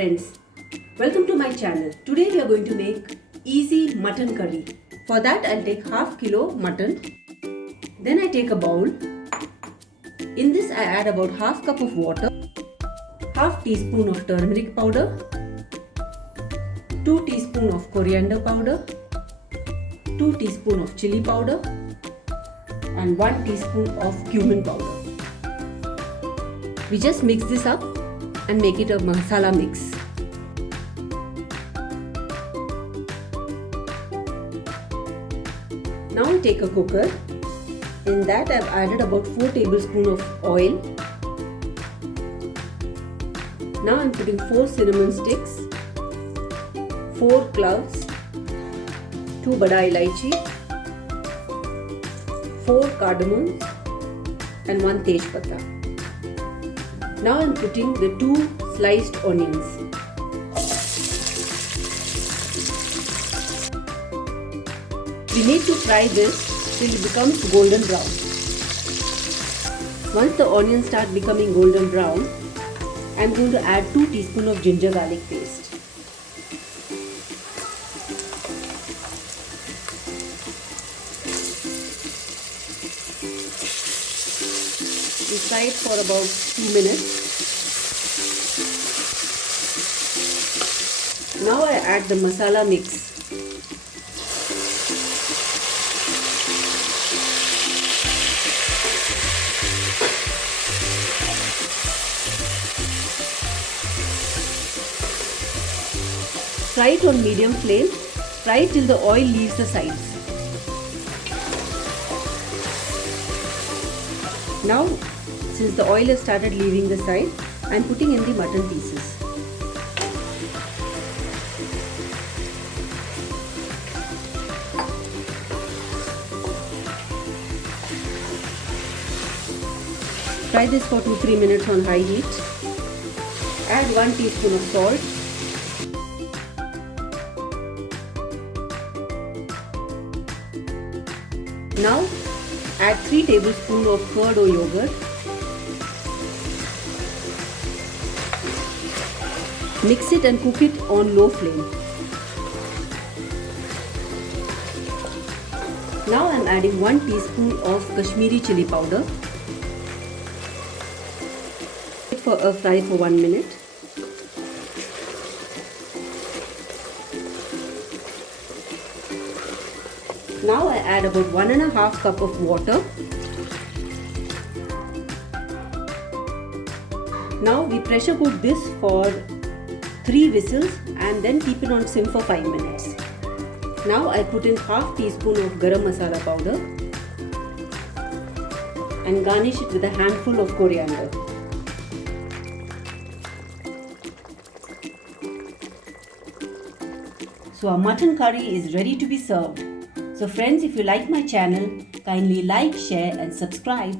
friends, welcome to my channel. Today we are going to make easy mutton curry. For that I'll take half kilo mutton. Then I take a bowl. In this I add about half cup of water, half teaspoon of turmeric powder, 2 teaspoon of coriander powder, 2 teaspoon of chilli powder and 1 teaspoon of cumin powder. We just mix this up and make it a masala mix. Now I take a cooker. In that I have added about 4 tablespoons of oil. Now I am putting 4 cinnamon sticks, 4 cloves, 2 bada ilaichi, 4 cardamoms and 1 tej pata. Now I am putting the 2 sliced onions. We need to fry this till it becomes golden brown. Once the onions start becoming golden brown, I am going to add 2 teaspoons of ginger garlic paste. We fry it for about 2 minutes. Now I add the masala mix. Fry it on medium flame. Fry it till the oil leaves the sides. Now, since the oil has started leaving the side, I am putting in the mutton pieces. Fry this for 2-3 minutes on high heat. Add 1 teaspoon of salt. Now add 3 tablespoons of curd or yogurt. Mix it and cook it on low flame. Now I am adding 1 teaspoon of Kashmiri chilli powder. For a fry for 1 minute. Now I add about 1.5 cup of water. Now we pressure cook this for 3 whistles and then keep it on sim for 5 minutes. Now I put in half teaspoon of garam masala powder and garnish it with a handful of coriander. So our mutton curry is ready to be served. So friends, if you like my channel, kindly like, share and subscribe.